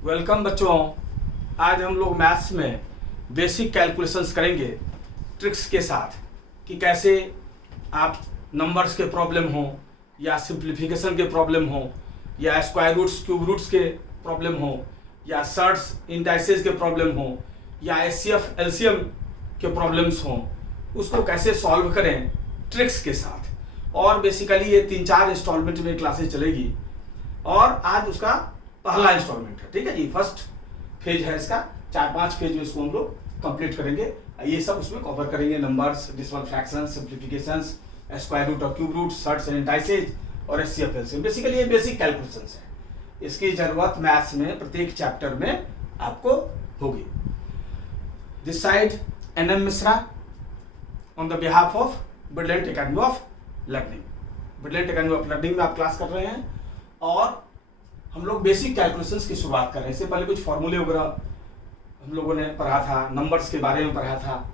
Welcome बच्चों। आज हम लोग मैथ्स में बेसिक कैलकुलेशंस करेंगे ट्रिक्स के साथ कि कैसे आप नंबर्स के प्रॉब्लम हो या सिंप्लीफिकेशन के प्रॉब्लम हो या स्क्वायर रूट्स क्यूब रूट्स के प्रॉब्लम हो या सर्ट्स इंडाइसेस के प्रॉब्लम हो या एचसीएफ एलसीएम के प्रॉब्लम्स हो, उसको कैसे सॉल्व करें ट्रिक्स के साथ। और बेसिकली ये 3-4 इंस्टॉलमेंट में क्लासेस चलेगी और आज उसका पहला इंस्टॉलमेंट है। ठीक है जी, फर्स्ट फेज है इसका। 4-5 फेज में इसको हम लोग कंप्लीट करेंगे। ये सब उसमें कवर करेंगे, numbers, decimal fractions, simplifications, square root और cube root, surds and indices और एचसीएफ एलसीएम। बेसिकली ये बेसिक कैलकुलेशंस है। इसकी जरूरत मैथ्स में प्रत्येक चैप्टर में आपको होगी। This side NM Mishra on the behalf of Brilliant Academy of Learning. Brilliant Academy of Learning में आप क्लास कर रहे हैं और हम लोग बेसिक कैलकुलेशंस की शुरुआत कर रहे हैं। इससे पहले कुछ फॉर्मूले वगैरह हम लोगों ने पढ़ा था, नंबर्स के बारे में पढ़ा था।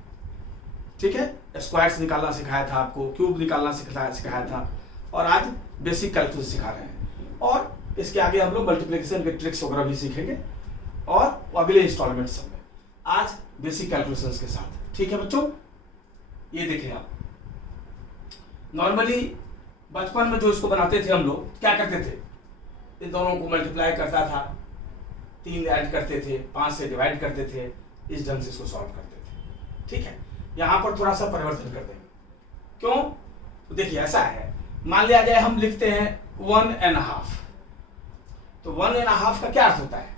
ठीक है, स्क्वायर्स निकालना सिखाया था आपको, क्यूब निकालना सिखाया था और आज बेसिक कैलकुलेशन सिखा रहे हैं। और इसके आगे हम लोग मल्टीप्लिकेशन के ट्रिक्स वगैरह भी सीखेंगे और अगले इंस्टॉलमेंट सब में। आज बेसिक कैलकुलेशंस के साथ। ठीक है बच्चों, ये देखें आप। नॉर्मली बचपन में जो इसको बनाते थे हम लोग, क्या करते थे, इन दोनों को मल्टीप्लाई करता था, 3 ऐड करते थे, 5 से डिवाइड करते थे, इस ढंग से इसको सॉल्व करते थे। ठीक है, यहाँ पर थोड़ा सा परिवर्तन कर देंगे। क्यों? तो देखिए ऐसा है, मान लिया जाए हम लिखते हैं 1.5। तो 1.5 का क्या अर्थ होता है?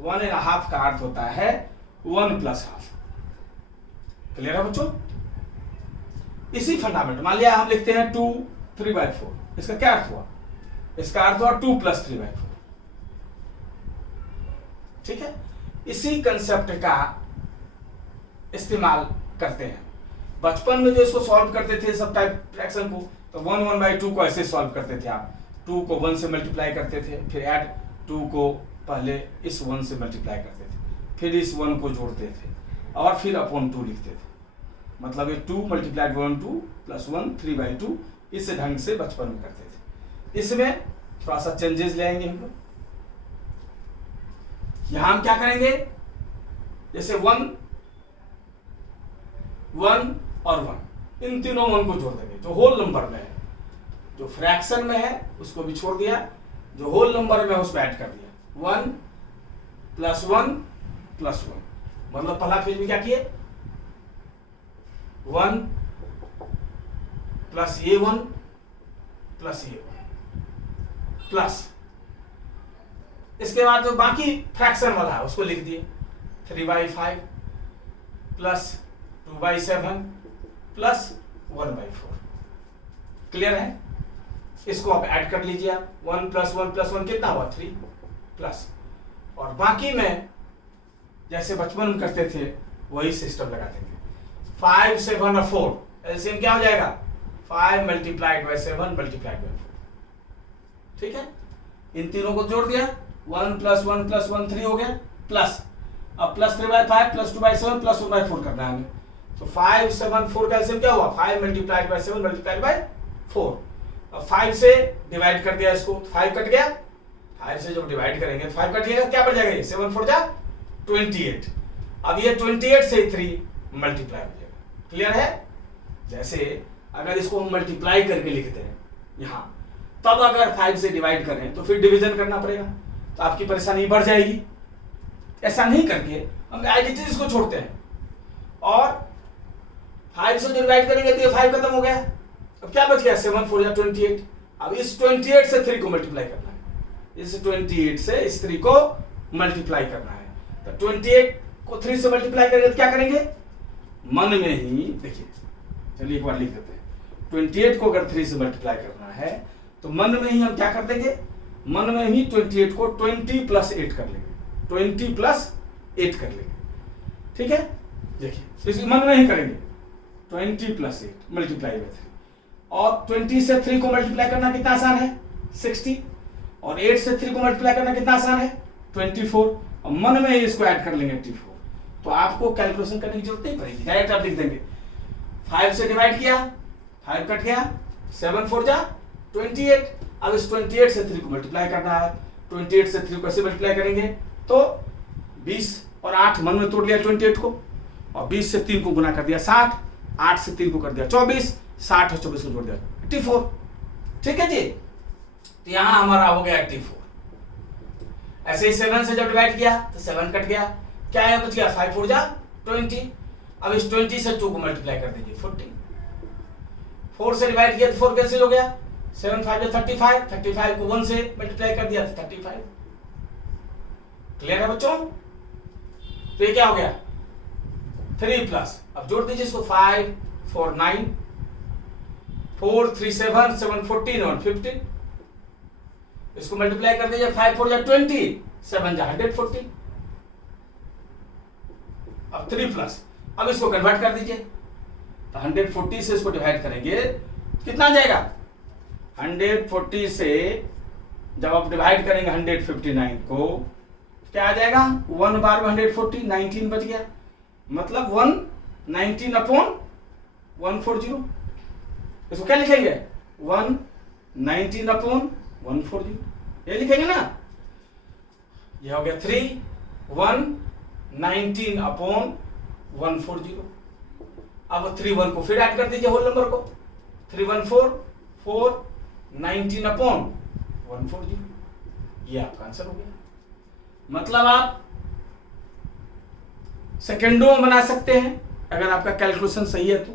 1.5 का अर्थ होता है 1 + ½ क्लियर है बच्चों? इसी फंडामेंट मान लिया हम लिखते हैं 2 3/4। इसका क्या अर्थ हुआ? इसका अर्थ हुआ 2 + 3/4। ठीक है, इसी कंसेप्ट का इस्तेमाल करते हैं। बचपन में जो इसको सॉल्व करते थे सब टाइप फ्रैक्शन को, तो 1/2 को ऐसे सॉल्व करते थे आप। 2 को 1 से मल्टीप्लाई करते थे, फिर ऐड 2 को पहले इस 1 से मल्टीप्लाई करते थे, फिर इस 1 को जोड़ते थे और फिर अपॉन 2 लिखते थे। मतलब ये 2 × 1 2 + 1 3/2 इस ढंग से बचपन में करते थे। इसमें थोड़ा सा चेंजेस ले आएंगे हम लोग। यहां हम क्या करेंगे, जैसे 1 1 और 1, इन तीनों 1 को जोड़ देंगे जो होल नंबर में है। जो फ्रैक्शन में है उसको भी छोड़ दिया, जो होल नंबर में है उसको ऐड कर दिया। 1 + 1 + 1, मतलब पहला फेज में क्या किए, 1 + ये 1 + ये 1 प्लस, इसके बाद जो बाकी फ्रैक्शन वाला है उसको लिख दिए 3/5 + 2/7 + 1/4। क्लियर है? इसको आप ऐड कर लीजिए। 1 + 1 + 1 कितना हुआ, 3 प्लस, और बाकी में जैसे बचपन में करते थे वही सिस्टम लगा देंगे। 5 7 और 4 एलसीएम क्या हो जाएगा, 5 × 7 × 4। ठीक है, इन तीनों को जोड़ दिया, 1 + 1 + 1 3 हो गया, प्लस अब +3/5 + 2/7 + 1/4 करना है हमें। तो 5 7 4 का एलसीएम क्या हुआ, 5 × 7 × 4। अब 5 से डिवाइड कर दिया इसको, 5 कट गया, 5 से जब डिवाइड करेंगे तो 5 कट जाएगा, क्या बच जाएगा, 7 4 जा 28। अब ये 28 से 3 मल्टीप्लाई हो जाएगा। क्लियर है? जैसे अगर इसको हम मल्टीप्लाई करके लिखते हैं यहां, तब अगर 5 से डिवाइड करें तो फिर डिवीजन करना पड़ेगा, तो आपकी परेशानी बढ़ जाएगी। ऐसा नहीं करके हम आइडेंटिटी इसको छोड़ते हैं और 5 से डिवाइड करेंगे तो ये 5 खत्म हो गया। अब क्या बच गया, 7 4 जा 28। अब इस 28 से 3 को मल्टीप्लाई करना है, इस 28 से इस 3 को मल्टीप्लाई करना है। तो 28 को 3 से मल्टीप्लाई करेंगे तो क्या करेंगे, मन में ही देखिए, चलिए एक बार लिख देते हैं। 28 को अगर 3 से मल्टीप्लाई करना है तो मन में ही हम क्या कर देंगे, मन में ही 28 को 20 + 8 कर लेंगे, 20 + 8 कर लेंगे। ठीक है, देखिए इस मन में ही करेंगे 20 + 8 मल्टीप्लाई बाय 3। और 20 से 3 को मल्टीप्लाई करना कितना आसान है, 60, और 8 से 3 को मल्टीप्लाई करना कितना आसान है, 24। और मन में ही इसको ऐड कर लेंगे 84। तो आपको कैलकुलेशन करने की जरूरत नहीं पड़ेगी, डायरेक्ट आप लिख देंगे। 5 से डिवाइड किया, 5 कट गया, 7 4 जा 28। अब इस 28 से 3 को मल्टीप्लाई करना है, 28 से 3 को कैसे मल्टीप्लाई करेंगे, तो 20 और 8 मन में तोड़ लिया 28 को, और 20 से 3 को गुना कर दिया 60, 8 से 3 को कर दिया 24, 60 और 24 को जोड़ दिया 84। ठीक है जी, तो यहां हमारा हो गया 84। ऐसे ही 7 से जब डिवाइड किया तो 7 कट गया, क्या है बच गया 5 4 जा 20। अब इस 20 से 2 को मल्टीप्लाई कर दीजिए 40। 4 से डिवाइड किया तो 4 कैंसिल हो गया, 7 5 जा 35, 35 को 1 से मल्टीप्लाई कर दिया तो 35। क्लियर है बच्चों? तो ये क्या हो गया 3 प्लस, अब जोड़ दीजिए इसको 5 4 9, 4 3 7 7 14 और 15, इसको मल्टीप्लाई कर दीजिए 5 4 जा 20, 7 जा 140। अब 3 प्लस, अब इसको कन्वर्ट कर दीजिए, तो 140 से इसको डिवाइड करेंगे कितना आ जाएगा, 140 से जब आप डिवाइड करेंगे 159 को, क्या आ जाएगा 1 बार में 140, 19 बच गया, मतलब 119 अपॉन 140। इसको क्या लिखेंगे 119 अपॉन 140, ये लिखेंगे ना। ये हो गया 3 119 अपॉन 140। अब 3 1 को फिर ऐड कर दीजिए होल नंबर को, 3 1 4 4 19 अपॉन 140, ये आपका आंसर हो गया। मतलब आप सेकेंडों में बना सकते हैं अगर आपका कैलकुलेशन सही है तो।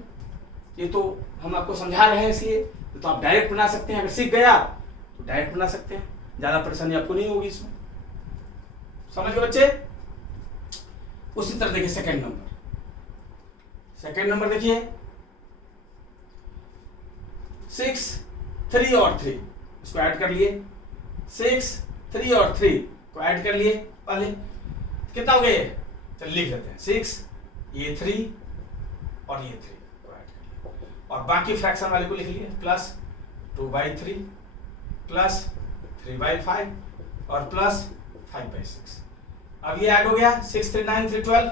ये तो हम आपको समझा रहे हैं इसलिए, तो आप डायरेक्ट बना सकते हैं, अगर सीख गया तो डायरेक्ट बना सकते हैं, ज्यादा परेशानी आपको नहीं होगी इसमें। समझ गए बच्चे? उसी तरह देखिए सेकेंड नंबर देखिए 6 3 और 3, इसको ऐड कर लिए, 6 3 और 3 को ऐड कर लिए, पहले कितना हो गया, चल लिख लेते हैं 6 ये 3 और ये 3 को ऐड कर लिया, और बाकी फ्रैक्शन वाले को लिख लिए प्लस 2/3 प्लस 3/5 और प्लस 5/6। अब ये ऐड हो गया 6 3 9 3 12।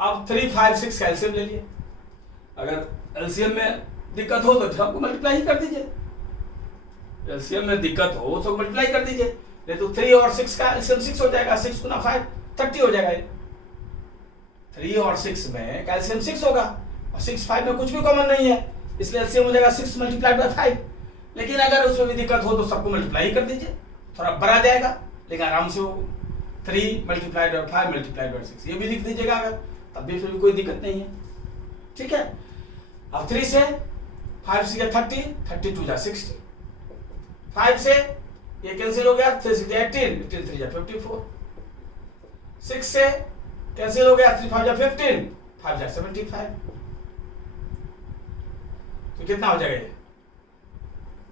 अब 3 5 6 का एलसीएम ले लिए, अगर एलसीएम में दिक्कत हो तो आपको मल्टीप्लाई ही कर दीजिए, एलसीएम में दिक्कत हो तो मल्टीप्लाई कर दीजिए, नहीं तो 3 और 6 का एलसीएम 6 हो जाएगा, 6 गुना 5 30 हो जाएगा। 3 और 6 में कैल्शियम 6 होगा, और 6 5 में कुछ भी कॉमन नहीं है, इसलिए एलसीएम हो जाएगा 6 मल्टीप्लाइड बाय 5। लेकिन अगर उसमें भी दिक्कत हो तो सबको मल्टीप्लाई कर दीजिए, थोड़ा बड़ा जाएगा लेकिन आराम से हो, 3 मल्टीप्लाइड बाय 5 मल्टीप्लाइड बाय 6 ये भी लिख दीजिएगा अगर, तब भी फिर भी कोई दिक्कत नहीं है। ठीक है, अब 3 से 5 से 30, 32 जा 60, 5 से ये कैंसिल हो गया, 3 से 18, 18 3 जा 54, 6 से कैंसिल हो गया, 3 5 जा 15, 5 जा 75, तो कितना हो जाएगा ये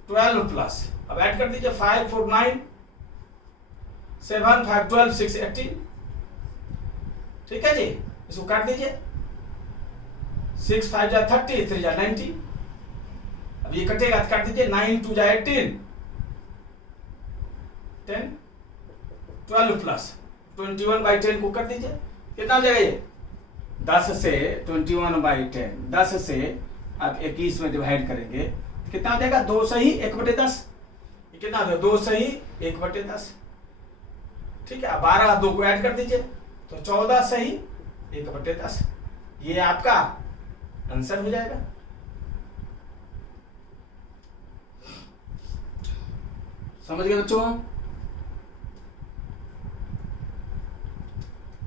12 प्लस, अब ऐड कर दीजिए 5 4 9 7 5 12 6 18। ठीक है जी, इसको काट दीजिए, 6 5 जा 30, 3 जा 90, अब ये कटेगा तो काट दीजिए, 9 2 जा 18 10 12 प्लस 21/10 को कर दीजिए, कितना हो जाएगा ये 10 से 21/10, 10 से आप 21 में डिवाइड करेंगे कितना हो जाएगा 2 सही 1/10, ये कितना हो जाएगा 2 सही 1/10। ठीक है, 12 2 को ऐड कर दीजिए तो 14 सही 1/10, ये आपका आंसर हो जाएगा। समझ गए बच्चों?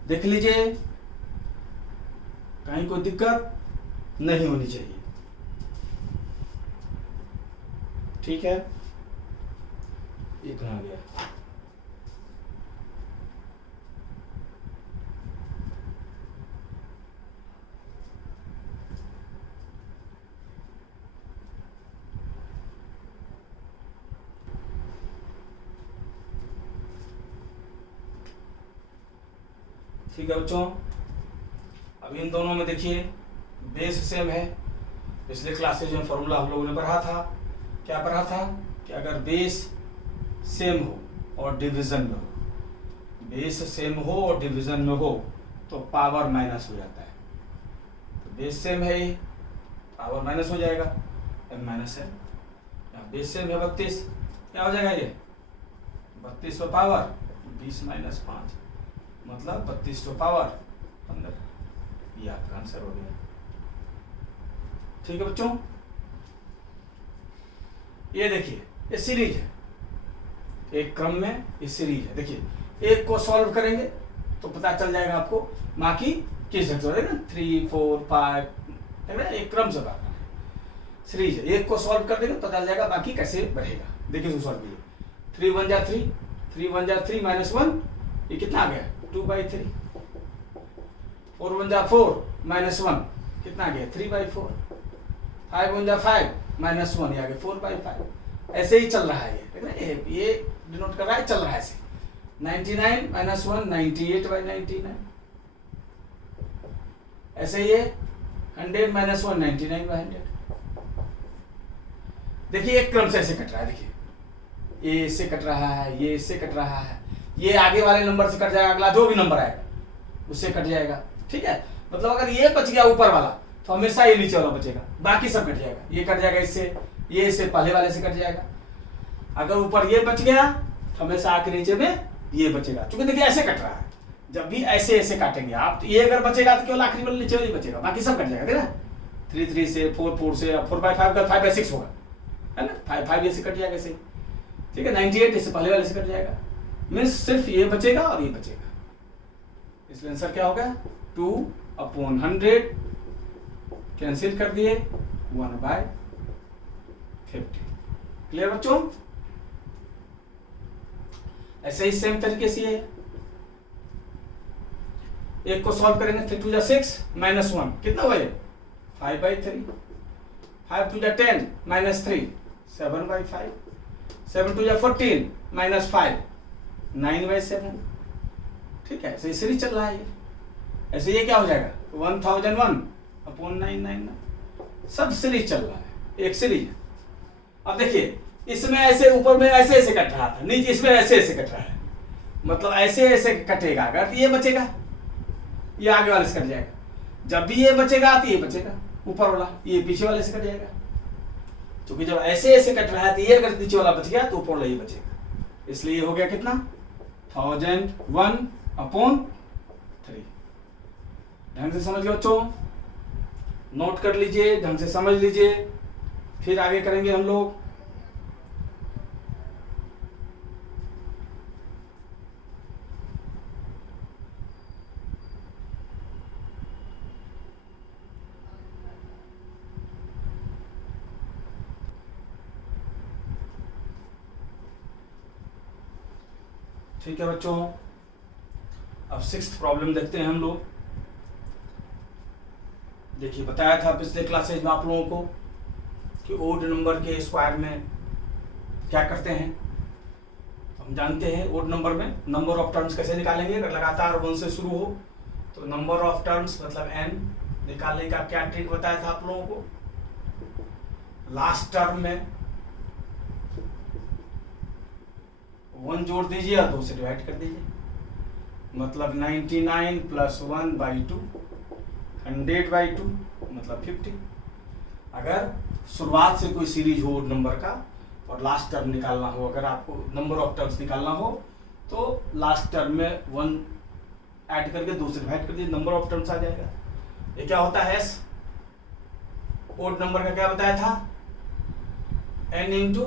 देख लीजिए, कहीं कोई दिक्कत नहीं होनी चाहिए। ठीक है, ये कहाँ गया, ठीक है बच्चों। अब इन दोनों में देखिए बेस सेम है, पिछले क्लासेज में फॉर्मूला हम लोगों ने पढ़ा था, क्या पढ़ा था कि अगर बेस सेम हो और डिवीजन में हो, बेस सेम हो और डिवीजन में हो तो पावर माइनस हो जाता है। तो बेस सेम है, पावर माइनस हो जाएगा, m-n। बेस सेम है 32, क्या हो जाएगा ये 32 पर पावर 20 माइनस 5 मतलब 32 टू पावर 15। ये आपका आंसर हो गया। ठीक है बच्चों, ये देखिए ये सीरीज है, एक क्रम में ये सीरीज है। देखिए एक को सॉल्व करेंगे तो पता चल जाएगा आपको बाकी किस ढंग से हो ना, 3 4 5 एक क्रम से बात सीरीज है। एक को सॉल्व कर देंगे पता चल जाएगा बाकी कैसे बढ़ेगा। देखिए इसको सॉल्व कीजिए, 3 1 जा 3, 3 1 जा 3 माइनस 1, ये कितना आ गया 2/3। 4 1 जा 4 माइनस 1 कितना आ गया 3/4। 5 1 जा 5 माइनस 1 ये आ गया 4/5। ऐसे ही चल रहा है ये, देख रहे हैं ये डिनोट कर रहा है, चल रहा है ऐसे। 99 माइनस 1 98/99। ऐसे ये 100 माइनस 1 99/100। देखिए एक क्रम से ऐसे कट रहा है। देखिए ये इससे कट रहा है, ये इससे कट रहा है, ये आगे वाले नंबर से कट जाएगा, अगला जो भी नंबर आएगा उससे कट जाएगा। ठीक है, मतलब अगर ये बच गया ऊपर वाला तो हमेशा ये नीचे वाला बचेगा, बाकी सब कट जाएगा। ये कट जाएगा इससे, ये इससे पहले वाले से कट जाएगा। अगर ऊपर ये बच गया तो हमेशा आके नीचे में ये बचेगा। क्योंकि देखिए ऐसे कट रहा है, जब भी ऐसे ऐसे काटेंगे आप तो ये अगर बचेगा तो केवल आखिरी वाले नीचे वाले बचेगा, बाकी सब कट जाएगा। देखा 3 3 से 4 4 से 4/5 का 5/6 होगा, है ना, 5 5 ऐसे कट जाएगा ऐसे। ठीक है, 98 इससे पहले वाले से कट जाएगा, मीन्स सिर्फ ये बचेगा और ये बचेगा। इसलिए आंसर क्या होगा 2/100 कैंसिल कर दिए 1/50। क्लियर बच्चों? ऐसे ही सेम तरीके से है, एक को सॉल्व करेंगे 3 2 जा 6 माइनस 1 कितना हुआ 5/3। 5 2 जा 10 माइनस 3 7/5। 7 2 जा 14 माइनस 5 9/7। ठीक है, ऐसे सीरीज चल रहा है ये। ऐसे ये क्या हो जाएगा 1001/999। सब सीरीज चल रहा है, एक सीरीज। अब देखिए इसमें ऐसे ऊपर में ऐसे ऐसे कट रहा था, नीचे इसमें ऐसे ऐसे कट रहा है, मतलब ऐसे ऐसे कटेगा अगर तो ये बचेगा, ये आगे वाले से कट जाएगा। जब भी ये बचेगा तो ये बचेगा ऊपर वाला, ये पीछे वाले से कट जाएगा। क्योंकि जब ऐसे ऐसे कट रहा है तो ये अगर नीचे वाला बच गया तो ऊपर वाला ये बचेगा। इसलिए हो गया कितना 1001/3। ढंग से समझ लो बच्चों, नोट कर लीजिए, ढंग से समझ लीजिए, फिर आगे करेंगे हम लोग। ठीक है बच्चों, अब 6th प्रॉब्लम देखते हैं हम लोग। देखिए बताया था पिछले क्लासेज में आप लोगों को कि ओड नंबर के स्क्वायर में क्या करते हैं। हम जानते हैं ओड नंबर में नंबर ऑफ टर्म्स कैसे निकालेंगे। अगर लगातार 1 से शुरू हो तो नंबर ऑफ टर्म्स मतलब n निकालने का क्या ट्रिक बताया था आप लोगों को। लास्ट टर्म में 1 जोड़ दीजिए और 2 से डिवाइड कर दीजिए, मतलब 99 + 1/2 100/2 मतलब 50। अगर शुरुआत से कोई सीरीज हो नंबर का और लास्ट टर्म निकालना हो, अगर आपको नंबर ऑफ टर्म्स निकालना हो तो लास्ट टर्म में 1 ऐड करके 2 से डिवाइड कर दीजिए, नंबर ऑफ टर्म्स आ जाएगा। ये क्या होता है ओड नंबर का क्या बताया था n इंटू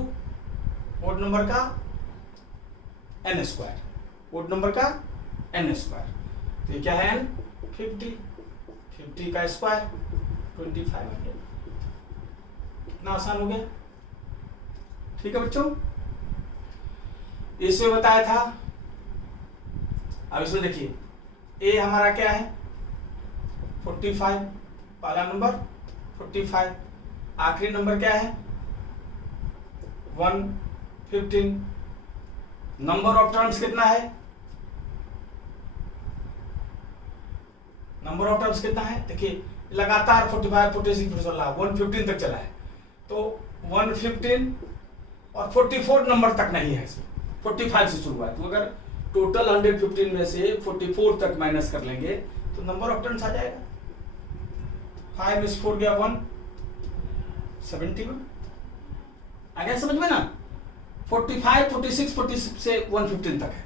ओड नंबर का n², ओड नंबर का n²। तो ये क्या है n 50 का स्क्वायर 2500। कितना आसान हो गया। ठीक है बच्चों, इसमें बताया था। अब इसमें देखिए ए हमारा क्या है 45, पहला नंबर 45, आखिरी नंबर क्या है 115। नंबर ऑफ टर्म्स कितना है, नंबर ऑफ टर्म्स कितना है देखिए लगातार 45 46 115 तक चला है, तो 115 और 44 नंबर तक नहीं है इसमें, 45 से शुरू हुआ है। तो अगर टोटल 115 में से 44 तक माइनस कर लेंगे तो नंबर ऑफ टर्म्स आ जाएगा। 5 में से 4 गया 1 71 आ गया समझ में ना। 45 46 46 से 115 तक है,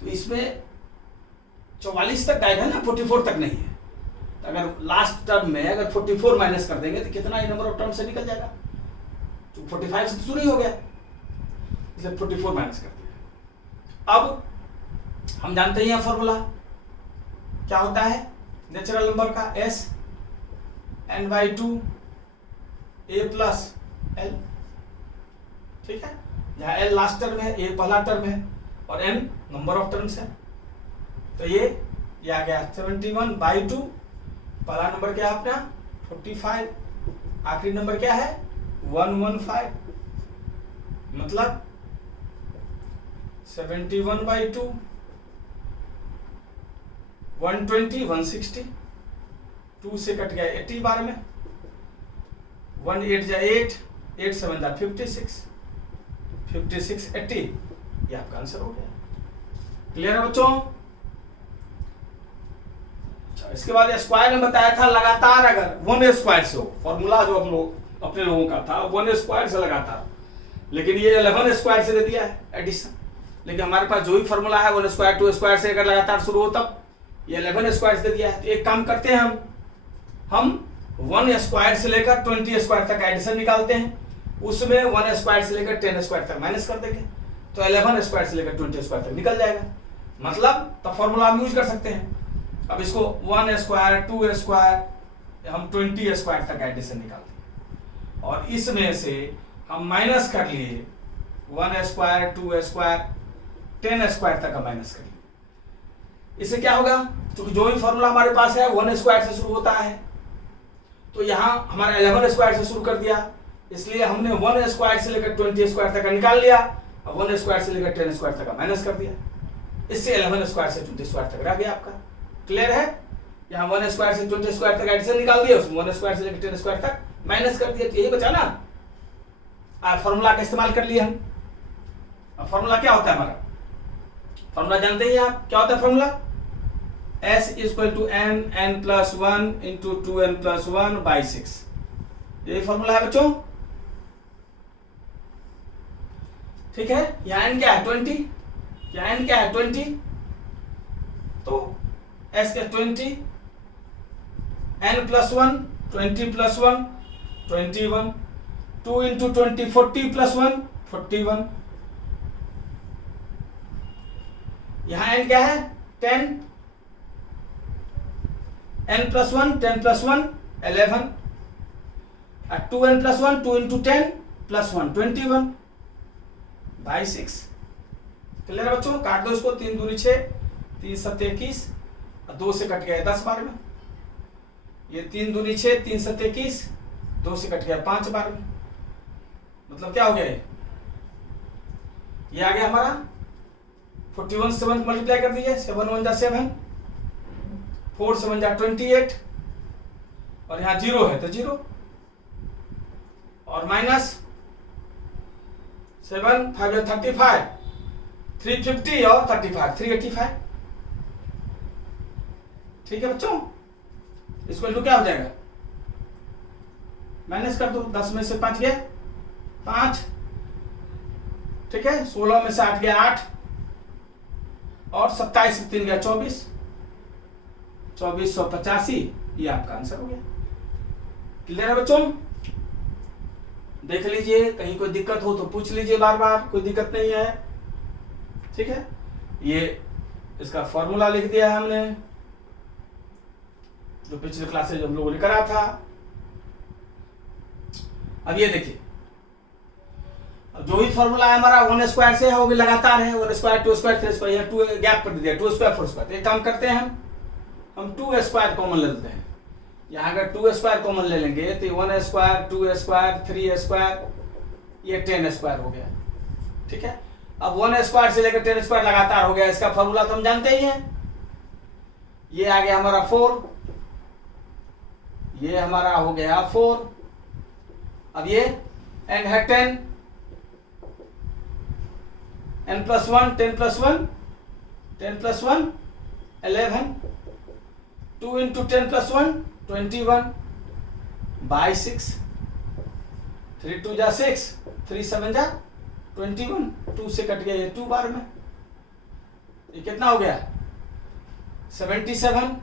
तो इसमें 44 तक गायब है ना, 44 तक नहीं है। तो अगर लास्ट टर्म में अगर 44 माइनस कर देंगे तो कितना नंबर ऑफ टर्म से निकल जाएगा, तो 45 से तो शुरू ही हो गया, इसलिए 44 माइनस कर दिया। अब हम जानते हैं फॉर्मूला क्या होता है नेचुरल नंबर का, s n/2 a plus l, ठीक है, जहां l लास्ट टर्म है, a पहला टर्म है और n नंबर ऑफ टर्म्स है। तो ये आ गया 71/2, पहला नंबर क्या है अपना 45, आखिरी नंबर क्या है 115, मतलब 71/2 120 160, 2 से कट गया 80 बार में, 1 8 जा 8, 8 7 जा 56, 56 80, ये आपका आंसर हो गया। क्लियर है बच्चों? इसके बाद स्क्वायर में बताया था लगातार अगर 1 स्क्वायर से हो, फॉर्मूला जो अपने लोगों का था 1 स्क्वायर से लगातार, लेकिन ये 11 स्क्वायर से दे दिया है एडिशन। लेकिन हमारे पास जो ही फॉर्मूला है 1 स्क्वायर 2 स्क्वायर से अगर लगातार शुरू हो, तब ये 11 स्क्वायर से दे दिया है। तो एक काम करते हैं, हम 1 स्क्वायर से लेकर 20 स्क्वायर तक एडिशन निकालते हैं, उसमें 1 स्क्वायर से लेकर 10 स्क्वायर तक माइनस कर देंगे, तो 11 स्क्वायर से लेकर 20 स्क्वायर तक निकल जाएगा। मतलब तब फॉर्मूला हम यूज कर सकते हैं। अब इसको 1 स्क्वायर 2 स्क्वायर हम 20 स्क्वायर तक एडिशन निकालते हैं, और इसमें से हम माइनस कर लिए 1 स्क्वायर 2 स्क्वायर 10 स्क्वायर तक का माइनस कर लिए। इससे क्या होगा, क्योंकि जो भी फॉर्मूला हमारे पास है 1 स्क्वायर से शुरू होता है, तो यहाँ हमारा 11 स्क्वायर से शुरू कर दिया, इसलिए हमने 1 स्क्वायर से लेकर 20 स्क्वायर तक का निकाल लिया, और 1 स्क्वायर से लेकर 10 स्क्वायर तक का माइनस कर दिया। इससे 11 स्क्वायर से 20 स्क्वायर तक रह गया आपका। क्लियर है? यहाँ 1 स्क्वायर से 20 स्क्वायर तक एडिशन निकाल दिया, उसमें 1 स्क्वायर से लेकर 10 स्क्वायर तक माइनस कर दिया, तो यही बचा ना। फॉर्मूला का इस्तेमाल कर लिया हम। अब फॉर्मूला क्या होता है हमारा, फॉर्मूला जानते ही आप क्या होता है formula, s equal to n plus 1 into 2n plus 1/6, यही फॉर्मूला है बच्चों। ठीक है, यहाँ n क्या है 20, यहाँ n क्या है 20, तो s के 20, n plus 1 20 plus 1 21, 2 into 20 40 plus 1 41, यहाँ n क्या है 10, n plus 1 10 plus 1 11, 2n plus 1 2 into 10 plus 1 21/6। Clear है बच्चों? काट दो इसको, 3 दूनी 6, 3 7 21, 2 से कट गया 10 बार में, ये 3 दूनी 6 3 7 21, 2 से कट गया 5 बार में, मतलब क्या हो गया ये आ गया हमारा 41 से 7 मल्टीप्लाई कर दीजिए, 7 1 जा 7, 4 7 जा 28, और यहाँ 0 है तो 0, और माइनस 7 5 या 35, 350 और 35 385। ठीक है बच्चों, इक्वल टू क्या हो जाएगा, माइनस कर दो, 10 में से 5 गया 5, ठीक है, 16 में से 8 गया 8, और 27 से 3 गया 24, 2485, ये आपका आंसर हो गया। क्लियर है बच्चों? देख लीजिए, कहीं कोई दिक्कत हो तो पूछ लीजिए बार बार, कोई दिक्कत नहीं है। ठीक है, ये इसका फॉर्मूला लिख दिया है हमने, जो पिछले क्लासेज हम लोगों ने करा था। अब ये देखिए, जो भी फॉर्मूला है हमारा 1 स्क्वायर से है, वो भी लगातार है, 1 स्क्वायर 2 स्क्वायर 3 स्क्वायर, 2 गैप कर दिया 2 स्क्वायर 4 स्क्वायर। एक काम करते हैं, हम 2 स्क्वायर कॉमन ले लेते हैं। यहाँ अगर 2 स्क्वायर कॉमन ले लेंगे तो 1 स्क्वायर 2 स्क्वायर 3 स्क्वायर, ये 10 स्क्वायर हो गया। ठीक है, अब 1 स्क्वायर से लेकर 10 स्क्वायर लगातार हो गया, इसका फॉर्मूला तो हम जानते ही हैं। ये आ गया हमारा 4, ये हमारा हो गया 4, अब ये n है 10, n plus 1 10 plus 1 10 plus 1 11, 2 into 10 plus 1 21/6, 3 2 जा 6, 3 7 जा 21, 2 से कट गया ये 2 बार में, ये कितना हो गया 77,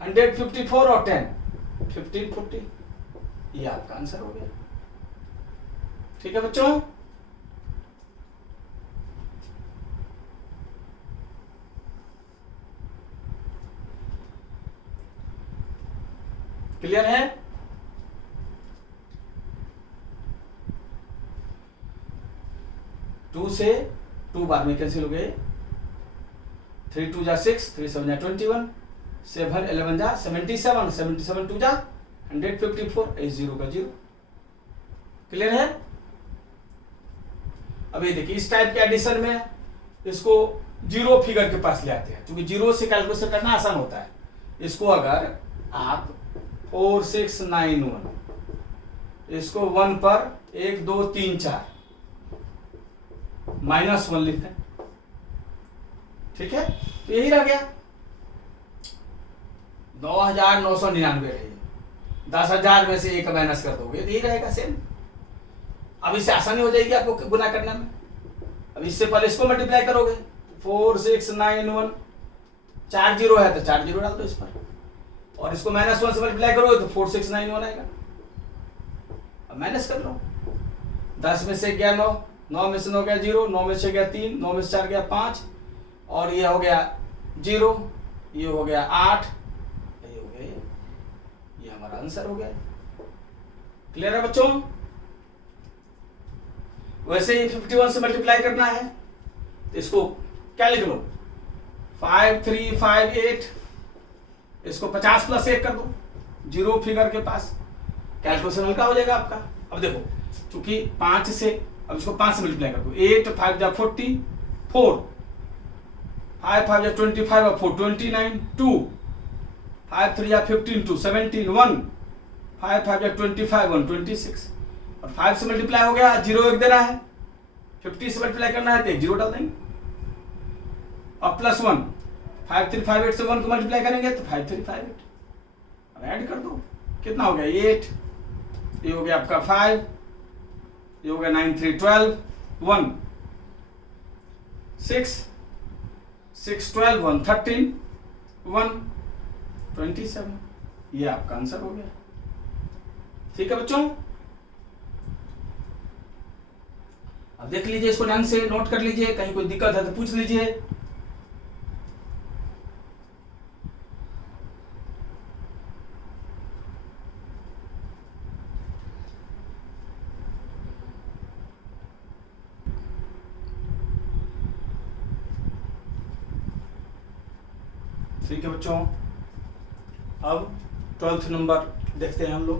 154 और 10, 1540। ये आपका आंसर हो गया। ठीक है बच्चों, क्लियर है? टू से 2 बार में कैंसिल हो गए, 3 2 जा 6, 3 7 जा 21, 7 11 जा 77, 77 2 जा 154, 0 का 0। क्लियर है? अब ये देखिए इस टाइप के एडिशन में इसको जीरो फिगर के पास ले आते हैं, क्योंकि जीरो से कैलकुलेशन करना आसान होता है। इसको अगर आप 4 6 9 1, इसको 1 पर 1 2 3 4 -1 लिखते हैं, ठीक है? तो यही रह गया 9,999 रहेगी। 10,000 में से 1 माइनस कर दोगे तो यही रहेगा सेम। अब इससे आसानी हो जाएगी आपको गुना करने में। अब इससे पहले इसको मल्टीप्लाई करोगे, 4 6 9 1, 4 जीरो है तो 4 जीरो डाल दो इस पर, और इसको -1 से मल्टीप्लाई करोगे तो 4 6 9 1 आएगा। अब माइनस कर लो, 10 में से गया 9, 9 में से 9 गया 0, 9 में से गया 3, 9 में से 4 गया 5, और ये हो गया 0, ये हो गया 8, ये हो गया ये हमारा आंसर हो गया। क्लियर है बच्चों? वैसे ही 51 से मल्टीप्लाई करना है तो इसको क्या लिख लो, 5 3 5 8, इसको 50 प्लस 1 कर दो, जीरो फिगर के पास, कैलकुलेशन हल्का हो जाएगा आपका। अब देखो चूंकि 5 से, अब इसको 5 से मल्टीप्लाई कर दो, 8 5 जा 40, 4 5 5 जा 25 और 4 29, 2 5 3 जा 15 2 17, 1 5 5 जा 25 1 26, और 5 से मल्टीप्लाई हो गया, 0 1 देना है, 50 से मल्टीप्लाई करना है तो 1 0 डाल देंगे, और प्लस 1, 5 3 5 8 से 1 को मल्टीप्लाई करेंगे तो 5 3 5 8। अब ऐड कर दो, कितना हो गया 8, ये हो गया आपका 5, ये हो गया 9 3 12, 1 6 6 12 1 13, 1 27, ये आपका आंसर हो गया। ठीक है बच्चों, अब देख लीजिए, इसको ढंग से नोट कर लीजिए, कहीं कोई दिक्कत है तो पूछ लीजिए। ठीक है बच्चों, अब 12th नंबर देखते हैं हम लोग।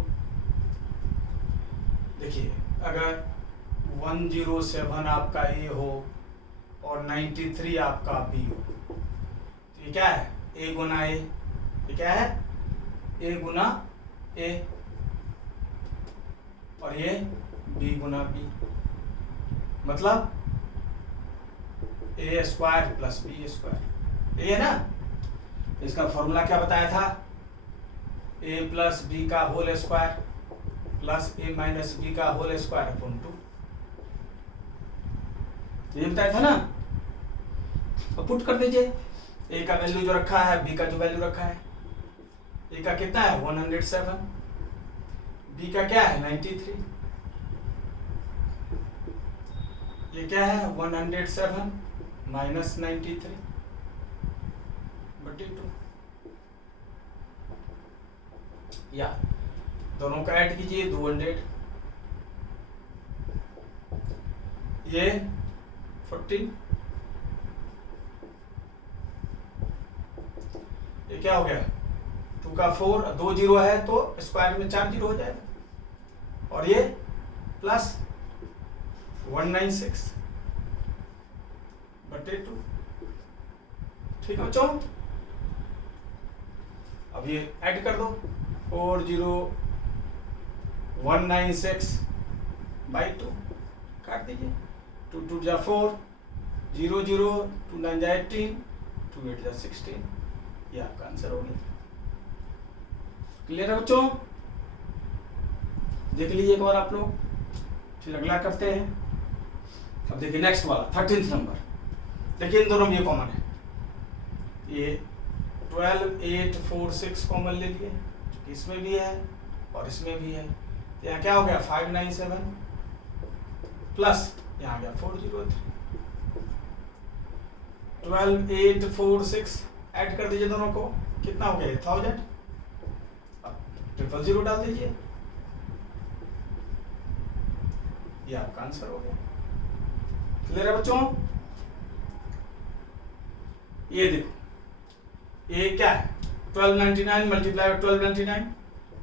देखिए अगर 107 आपका ए हो और 93 आपका बी हो, तो ये क्या है, ए गुना ए, ये क्या है, ए गुना ए, और ये बी गुना बी, मतलब ए स्क्वायर प्लस बी स्क्वायर, ये है ना। इसका फॉर्मूला क्या बताया था, ए प्लस बी का होल स्क्वायर प्लस ए माइनस बी का होल स्क्वायर अपॉन 2, ये बताया था ना। तो पुट कर दीजिए, ए का वैल्यू जो रखा है, बी का जो वैल्यू रखा है, ए का कितना है 107, बी का क्या है 93, ये क्या है 107 माइनस 93 बटे 2, या दोनों का ऐड कीजिए 200, ये 14, ये क्या हो गया 2 का 4, 2 जीरो है तो स्क्वायर में 4 जीरो हो जाएगा, और ये प्लस 196 बटे 2। ठीक है बच्चों, अब ये ऐड कर दो, 40196 बाई 2, काट दीजिए, 2 2 जा 4, 0 0, 2 9 जा 18, 2 8 जा 16, ये आपका आंसर हो गया। क्लियर है बच्चों? देख लीजिए एक बार आप लोग, फिर अगला करते हैं। अब देखिए नेक्स्ट वाला 13th नंबर, देखिए इन दोनों में ये कॉमन है, ये 12 8 4 6 कॉमन ले लिए, इसमें भी है और इसमें भी है। यहाँ क्या हो गया 597 प्लस यहाँ गया 403। 12 8 4 6 ऐड कर दीजिए दोनों को, कितना हो गया 1000। अब 000 डाल दीजिए, ये आपका आंसर हो गया। क्लियर है बच्चों? ये देखो ये क्या है 1299 मल्टीप्लाई 1299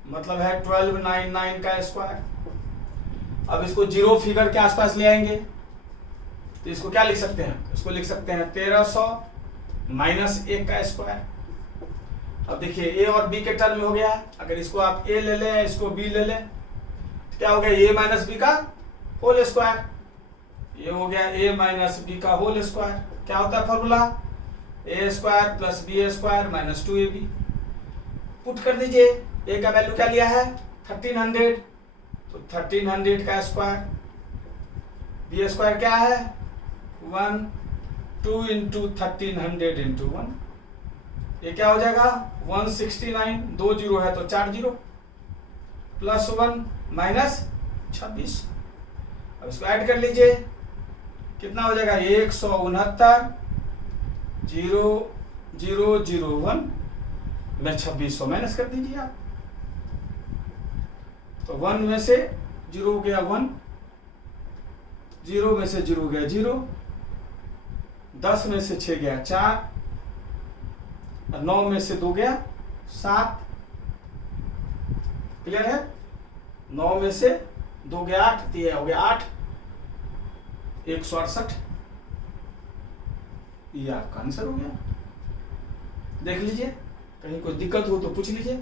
मतलब है 1299 का स्क्वायर। अब इसको जीरो फिगर के आसपास ले आएंगे तो इसको क्या लिख सकते हैं, इसको लिख सकते हैं 1300 माइनस 1 का स्क्वायर। अब देखिए ए और बी के टर्म में हो गया, अगर इसको आप ए ले लें इसको बी ले लें तो क्या हो गया ए माइनस बी का होल स्क्वायर। ये हो गया ए माइनस बी का होल स्क्वायर। क्या होता है formula, a square plus b square minus 2ab। Put कर दीजिए, ए का वैल्यू क्या लिया है 1300, तो 1300 का स्क्वायर, बी स्क्वायर क्या है 1 2 इंटू 1300 इंटू 1, ये क्या हो जाएगा 169, 2 जीरो है तो 4 जीरो प्लस 1 माइनस 26। अब इसको ऐड कर लीजिए, कितना हो जाएगा 169 0,001 में 2600 माइनस कर दीजिए आप, तो 1 में से 0 गया 1, 0 में से 0 गया 0, 10 में से 6 गया 4, 9 में से 2 गया 7। क्लियर है? 9 में से 2 गया 8, तो ये हो गया 8, 168। ये आपका आंसर हो गया। देख लीजिए, कहीं कोई दिक्कत हो तो पूछ लीजिए।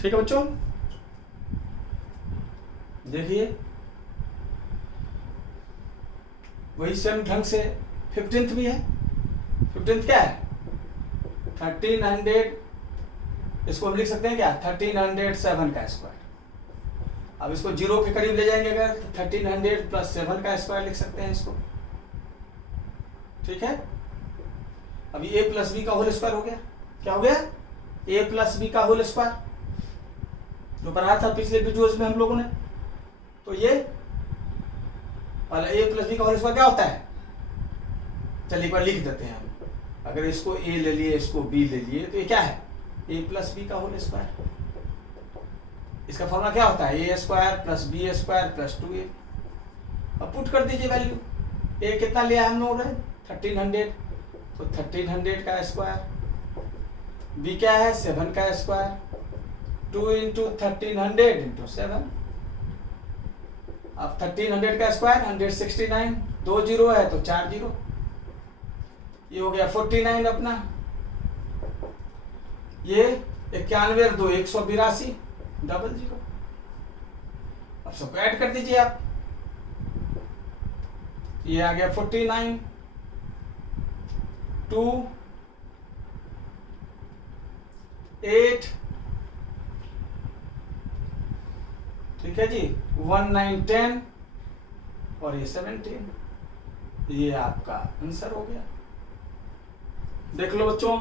ठीक है बच्चों, देखिए वही सेम ढंग से 15th भी है। 15th क्या है 1300, इसको हम लिख सकते हैं क्या 1307 का स्क्वायर। अब इसको 0 के करीब ले जाएंगे अगर 1300 प्लस 7 का स्क्वायर लिख सकते हैं इसको। ठीक है, अभी a प्लस बी का होल स्क्वायर हो गया। क्या हो गया a प्लस बी का होल स्क्वायर, जो बनाया था पिछले वीडियोस में हम लोगों ने। तो ये वाला a प्लस बी का होल स्क्वायर क्या होता है, चलिए एक बार लिख देते हैं हम। अगर इसको a ले लिए इसको b ले लिए तो ये क्या है a प्लस बी का होल स्क्वायर। इसका फॉर्मूला क्या होता है a square plus b square plus 2a। अब पुट कर दीजिए वैल्यू, a कितना लिया है हम लोगों ने 1300, तो 1300 का स्क्वायर, b क्या है 7 का स्क्वायर, 2 इंटू 1300 इंटू 7। अब 1300 का स्क्वायर 169, 2 जीरो है तो 4 जीरो, ये हो गया 49 अपना। ये 91 और 2 182 डबल जीरो। अब सबको ऐड कर दीजिए आप, ये आ गया 49 2 8, ठीक है जी 1 9 10 और ये 17। ये आपका आंसर हो गया। देख लो बच्चों,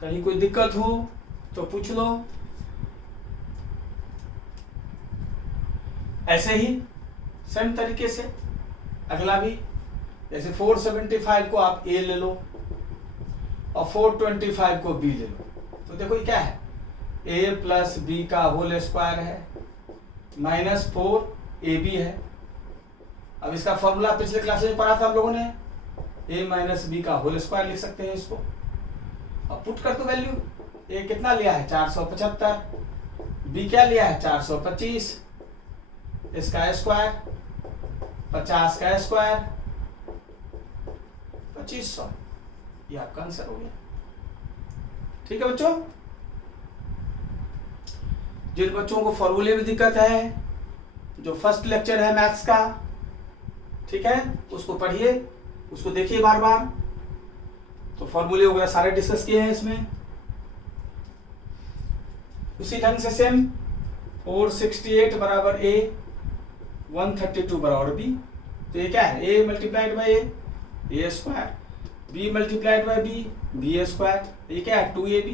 कहीं कोई दिक्कत हो तो पूछ लो। ऐसे ही सेम तरीके से अगला भी, जैसे 475 को आप a ले लो और 425 को b ले लो, तो देखो ये क्या है a प्लस बी का होल स्क्वायर है माइनस 4ab है। अब इसका फॉर्मूला पिछले क्लास में पढ़ा था हम लोगों ने, a माइनस बी का होल स्क्वायर लिख सकते हैं इसको। अब पुट कर दो वैल्यू, a कितना लिया है 475, b क्या लिया है 425, इसका स्क्वायर 50 का स्क्वायर 2500। ये आपका आंसर हो गया। ठीक है बच्चों, जिन बच्चों को फॉर्मूले में दिक्कत है, जो फर्स्ट लेक्चर है मैथ्स का, ठीक है, उसको पढ़िए, उसको देखिए बार बार। तो फॉर्मूले वगैरह सारे डिस्कस किए हैं इसमें। उसी ढंग से सेम 468 बराबर a, 132 बराबर b। तो ये क्या है a multiplied by a square. B multiplied by b, b square, ये क्या है 2ab,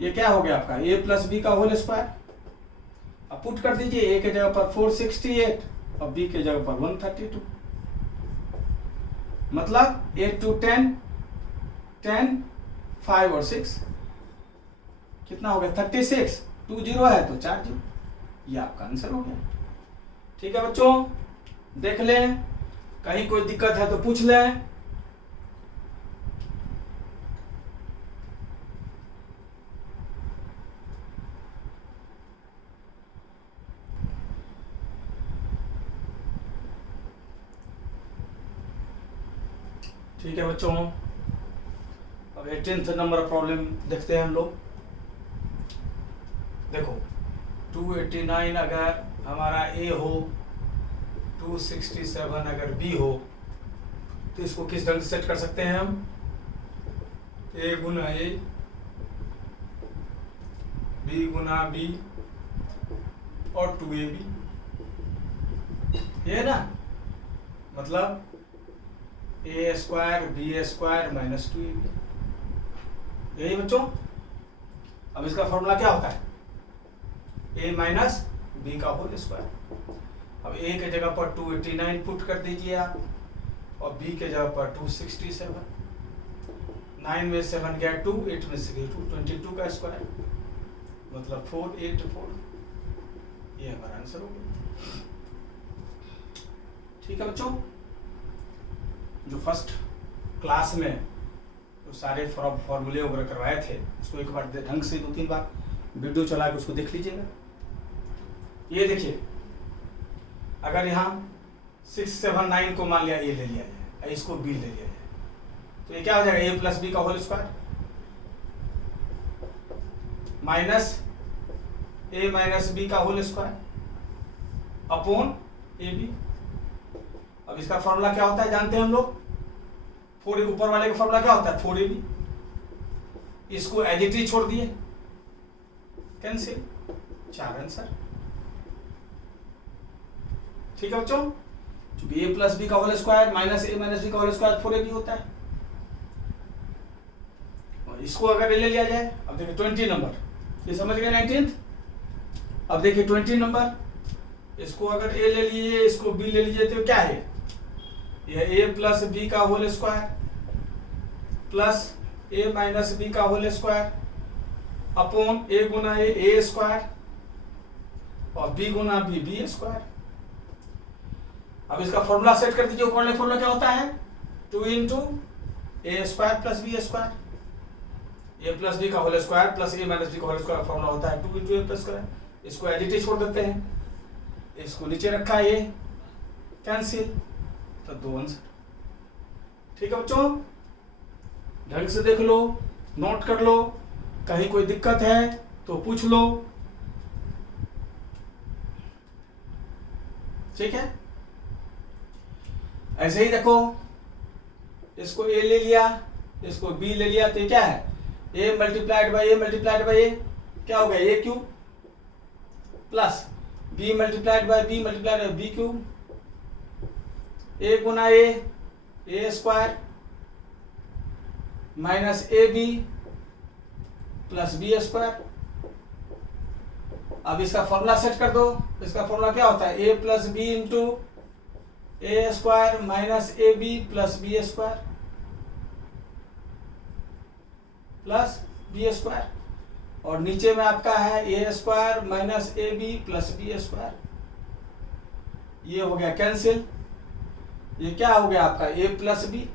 ये क्या हो गया आपका a प्लस बी का होल स्क्वायर। अब पुट कर दीजिए, a के जगह पर 468 और b के जगह पर 132, मतलब 8 to 10, 10, 5 और 6 कितना हो गया 36, 2 0 है तो 4 0, ये आपका आंसर हो गया। ठीक है बच्चों, देख लें, कहीं कोई दिक्कत है तो पूछ लें। ठीक है बच्चों, अब 18th नंबर प्रॉब्लम देखते हैं हम लोग। देखो 289 अगर हमारा A हो, 267 अगर B हो, तो इसको किस ढंग से सेट कर सकते हैं हम, A गुना A, B गुना B और 2AB, ये ना, मतलब a square b square minus 2ab, यही बच्चों। अब इसका फॉर्मूला क्या होता है, a माइनस बी का होल स्क्वायर। अब a के जगह पर 289 पुट कर दीजिए आप, और b के जगह पर 267, 9 में 7 गया 2, 8 में से गया 2, 22 का स्क्वायर, मतलब 484, ये हमारा आंसर हो गया। ठीक है बच्चों, जो फर्स्ट क्लास में जो सारे फॉर्मूले वगैरह करवाए थे, उसको एक बार ढंग से 2-3 बार वीडियो चला के उसको देख लीजिएगा। ये देखिए, अगर यहाँ 6 7 9 को मान लिया ए ले लिया जाए, इसको बी ले लिया जाए, तो ये क्या हो जाएगा a प्लस बी का whole square minus a minus b का whole square upon a b. अब इसका फॉर्मूला क्या होता है जानते हैं हम लोग, 4 ऊपर वाले का फॉर्मूला क्या होता है 4ab, इसको एज इट इज छोड़ दिए, कैंसिल, 4 आंसर। ठीक है बच्चों, चूंकि a प्लस बी का whole square minus a minus b का होल स्क्वायर 4ab होता है, और इसको अगर ले लिया जाए, अब देखिए 20 नंबर, ये समझ गए 19th। अब देखिए 20 नंबर, इसको अगर a ले लीजिए, इसको b ले लीजिए, तो क्या है, यह a प्लस बी का whole square plus a minus b का होल स्क्वायर अपॉन a गुना a स्क्वायर और b गुना b स्क्वायर। अब इसका फॉर्मूला सेट कर दीजिए, ऊपर वाला फॉर्मूला क्या होता है 2 into a square plus b square, a plus b का whole square plus a minus b का होल स्क्वायर फॉर्मूला होता है 2 इंटू a प्लस स्क्वायर। इसको एज इट इज छोड़ देते हैं, इसको नीचे रखा है, ये कैंसिल, तो 2 आंसर। ठीक है बच्चों, ढंग से देख लो, नोट कर लो, कहीं कोई दिक्कत है तो पूछ लो। ठीक है, ऐसे ही देखो, इसको a ले लिया, इसको b ले लिया, तो ये क्या है a मल्टीप्लाइड बाई a क्या हो गया a cube plus b multiplied by b multiplied by b cube, a गुना a square minus a b plus b square. अब इसका फॉर्मूला सेट कर दो, इसका फॉर्मूला क्या होता है a plus b into a square minus a b plus b square plus b square, और नीचे में आपका है a square minus a b plus b square, ये हो गया कैंसिल, ये क्या हो गया आपका a प्लस बी।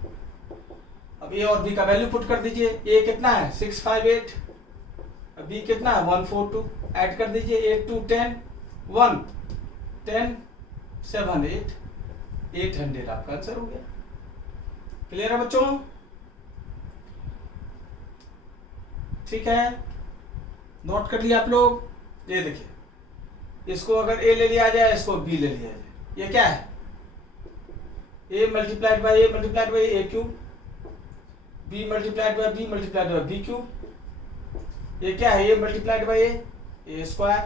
अब a और b का वैल्यू पुट कर दीजिए, a कितना है 658, b कितना है 142, ऐड कर दीजिए 8 2 10 1 10 7 8 800 आपका आंसर हो गया। क्लियर है बच्चों? ठीक है, नोट कर लिया आप लोग। ये देखिए, इसको अगर a ले लिया जाए, इसको b ले लिया जाए, ये क्या है a multiplied by a cube, b multiplied by b cube, ये क्या है a multiplied by a square,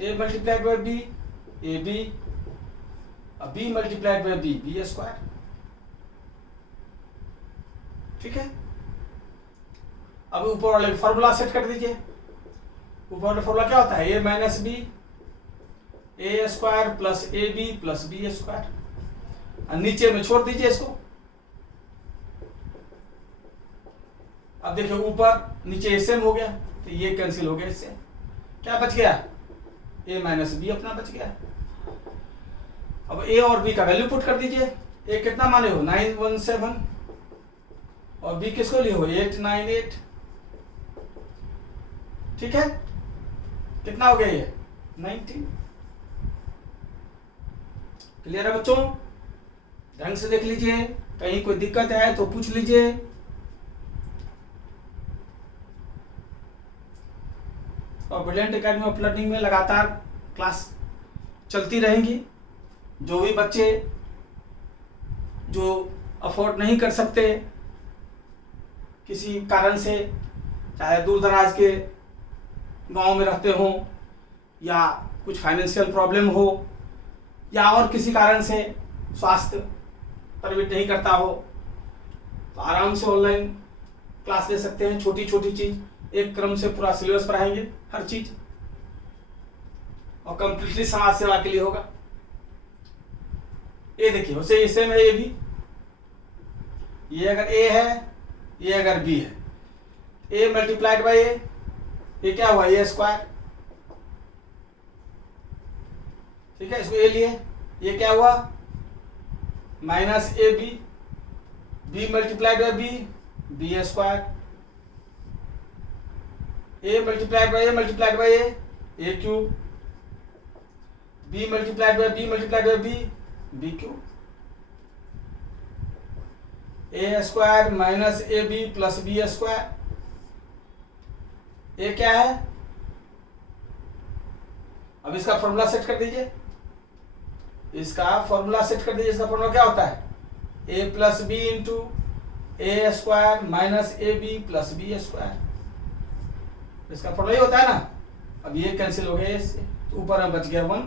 a multiplied by b ab, b multiplied by b square. ठीक है, अब ऊपर वाले फॉर्मूला सेट कर दीजिए। ऊपर वाला फॉर्मूला क्या होता है, a minus b a square plus a b plus b square, नीचे में छोड़ दीजिए इसको। अब देखिए ऊपर नीचे सेम हो गया, तो ये कैंसिल हो गया, इससे क्या बच गया, ए माइनस बी अपना बच गया। अब ए और बी का वैल्यू पुट कर दीजिए। ए कितना माने हो 917 और बी किसको लिए हो 898। ठीक है, कितना हो गया ये 19। क्लियर है बच्चों, ढंग से देख लीजिए, कहीं कोई दिक्कत है तो पूछ लीजिए। और ब्रिलियंट एकेडमी ऑफ लर्निंग में लगातार क्लास चलती रहेंगी। जो भी बच्चे जो अफोर्ड नहीं कर सकते किसी कारण से, चाहे दूर दराज के गांव में रहते हों या कुछ फाइनेंशियल प्रॉब्लम हो या और किसी कारण से स्वास्थ्य परमिट नहीं करता हो, तो आराम से ऑनलाइन क्लास ले सकते हैं। छोटी छोटी चीज, एक क्रम से पूरा सिलेबस पढ़ाएंगे हर चीज, और कंप्लीटली समाज सेवा के लिए होगा। ये देखिए उसे सेम है, ये भी, ये अगर ए है ये अगर बी है, ए मल्टीप्लाइड बाई ए, ये क्या हुआ ए स्क्वायर। ठीक है, इसको ए लिए, ये क्या हुआ minus a b, b multiplied by b, b square, a multiplied by a cube, b multiplied by b, b cube, a square minus a b plus b square. ये क्या है, अब इसका फॉर्मूला सेट कर दीजिए। इसका फॉर्मूला सेट कर दीजिए। इसका फॉर्मूला क्या होता है, a plus b into a square minus a b plus b square. इसका फॉर्मूला ही होता है ना। अब ये कैंसिल हो गया इससे, तो ऊपर में बच गया 1।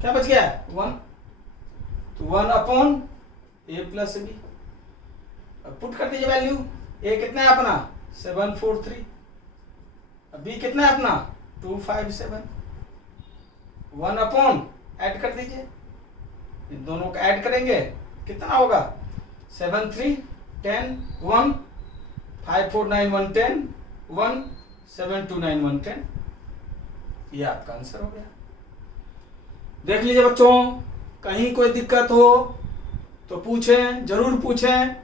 क्या बच गया 1, तो 1 अपॉन ए प्लस बी। अब पुट कर दीजिए वैल्यू। ए कितना है अपना 743, अब बी कितना है अपना 257। 1 अपॉन ऐड कर दीजिए, इन दोनों का ऐड करेंगे कितना होगा 7 3 10 1 5 4 9 1 10 1 7 2 9 1 10। ये आपका आंसर हो गया। देख लीजिए बच्चों, कहीं कोई दिक्कत हो तो पूछें, जरूर पूछें,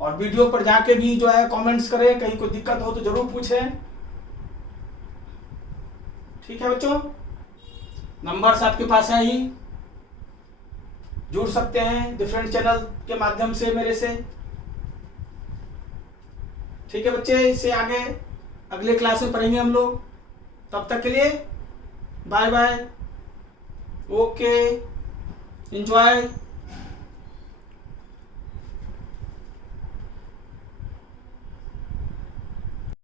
और वीडियो पर जाके भी जो है कमेंट्स करें। कहीं कोई दिक्कत हो तो जरूर पूछें। ठीक है बच्चों, नंबर्स आपके पास है ही, जुड़ सकते हैं डिफरेंट चैनल के माध्यम से मेरे से। ठीक है बच्चे, इससे आगे अगले क्लास में पढ़ेंगे हम लोग। तब तक के लिए बाय बाय, ओके, एंजॉय।